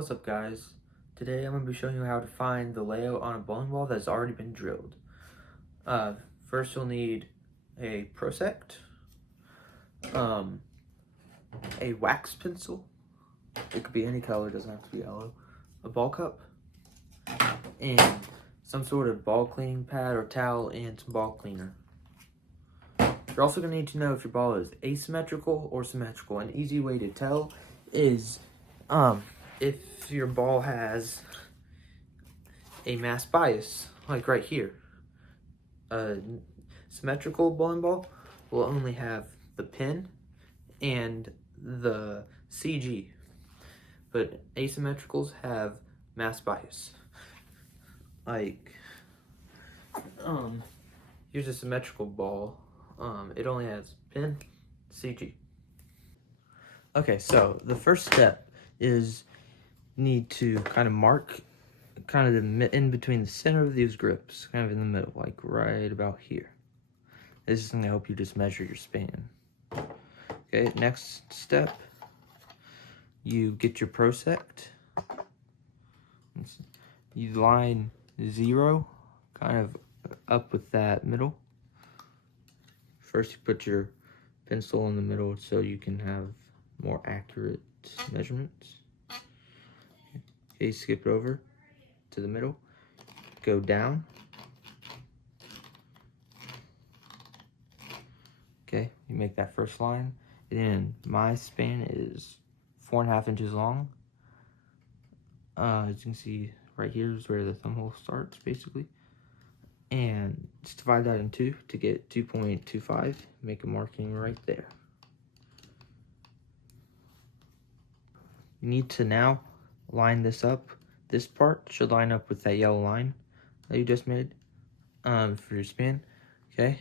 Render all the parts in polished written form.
What's up, guys? Today I'm going to be showing you how to find the layout on a bowling ball that's already been drilled. First you'll need a Prosect, a wax pencil, it could be any color, it doesn't have to be yellow, a ball cup, and some sort of ball cleaning pad or towel and some ball cleaner. You're also going to need to know if your ball is asymmetrical or symmetrical. An easy way to tell is if your ball has a mass bias, like right here. A symmetrical bowling ball will only have the pin and the CG, but asymmetricals have mass bias. Like, here's a symmetrical ball. It only has pin, CG. Okay, so the first step is need to kind of mark kind of the in between the center of these grips, kind of in the middle, like right about here. This is going to help you just measure your span. Okay, next step, you get your Prosect. You line 0 kind of up with that middle. First you put your pencil in the middle so you can have more accurate measurements. Okay, skip it over to the middle, go down. Okay, you make that first line, and my span is 4.5 inches long. As you can see, right here is where the thumb hole starts, basically. And just divide that in 2 to get 2.25. Make a marking right there. You need to now line this up. This part should line up with that yellow line that you just made for your span. Okay,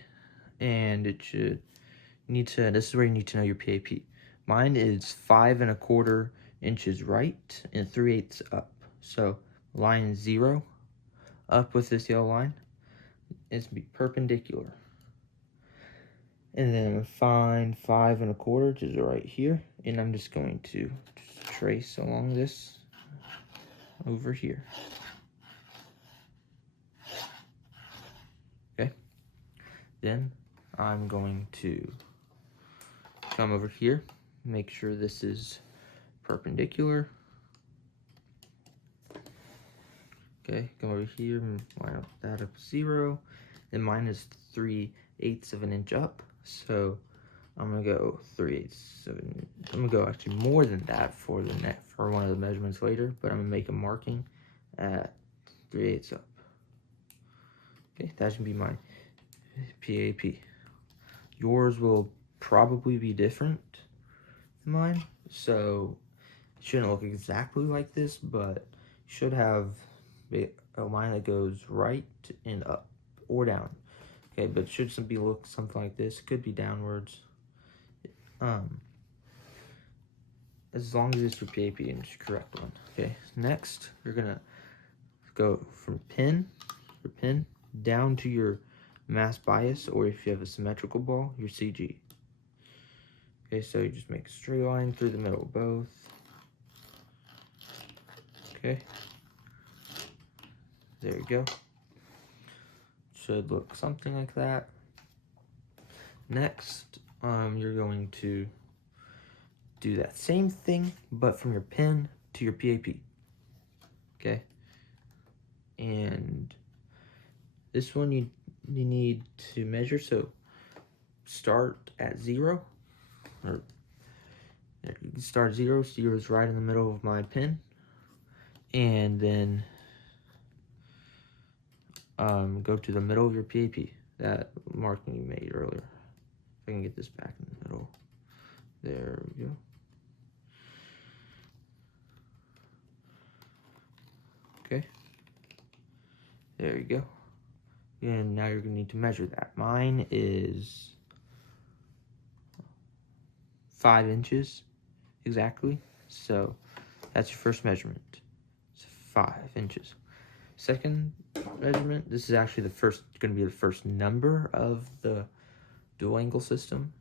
and it should. This is where you need to know your PAP. Mine is 5.25 inches right and 3/8 up. So line 0 up with this yellow line is to be perpendicular. And then find 5.25, which is right here. And I'm just going to trace along this over here. Okay. Then I'm going to come over here, make sure this is perpendicular. Okay, come over here and line up that up 0. Then mine is 3/8 of an inch up, so I'm gonna go 3/8 of an. I'm gonna go actually more than that for one of the measurements later, but I'm gonna make a marking at 3/8 up. Okay, that should be my PAP. Yours will probably be different than mine, so it shouldn't look exactly like this, but you should have a line that goes right and up or down. Okay, but it should look something like this. It could be downwards. As long as it's your PAP and it's your correct one. Okay, next you're gonna go from your pin, down to your mass bias, or if you have a symmetrical ball, your CG. Okay, so you just make a straight line through the middle of both. Okay. There you go. Should look something like that. Next, you're going to do that same thing, but from your pin to your PAP. Okay. And this one you need to measure, so start at 0. Or you can start 0. 0 is right in the middle of my pin. And then go to the middle of your PAP, that marking you made earlier. If I can get this back in the middle. There we go. Okay. There you go. And now you're going to need to measure that. Mine is 5 inches exactly. So that's your first measurement. It's 5 inches. Second measurement, this is actually going to be the first number of the dual angle system.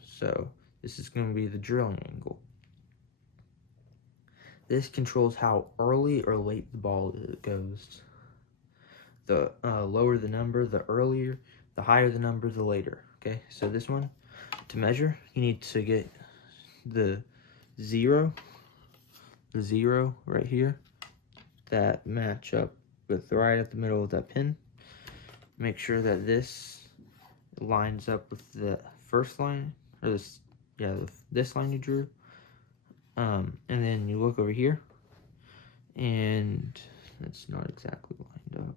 So this is going to be the drilling angle. This controls how early or late the ball goes. The lower the number, the earlier. The higher the number, the later. Okay, so this one, to measure, you need to get the zero right here, that match up with right at the middle of that pin. Make sure that this lines up with the first line, or this line you drew. And then you look over here, and it's not exactly lined up.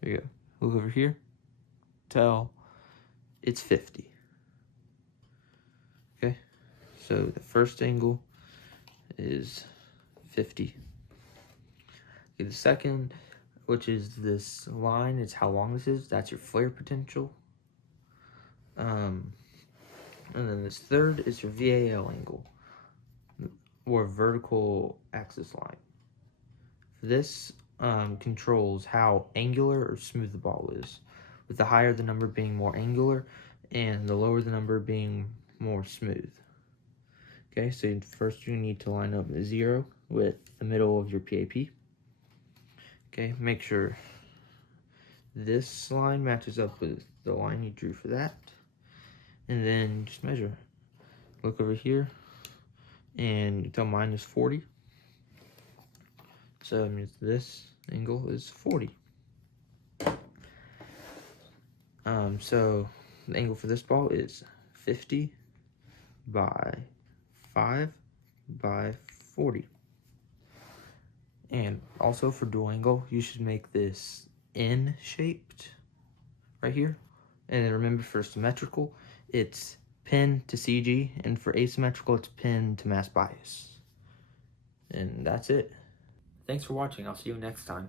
There you go. Look over here. Tell it's 50. Okay, so the first angle is 50. Okay, the second, which is this line, is how long this is. That's your flare potential. And then this third is your VAL angle, or vertical axis line. This controls how angular or smooth the ball is, with the higher the number being more angular and the lower the number being more smooth. Okay, so first you need to line up the 0 with the middle of your PAP. Okay, make sure this line matches up with the line you drew for that. And then just measure. Look over here, and you tell mine is 40. So that means this angle is 40. So the angle for this ball is 50 by 5 by 40. And also for dual angle, you should make this N-shaped right here. And then remember, for symmetrical, it's pin to CG, and for asymmetrical, it's pin to mass bias. And that's it. Thanks for watching. I'll see you next time.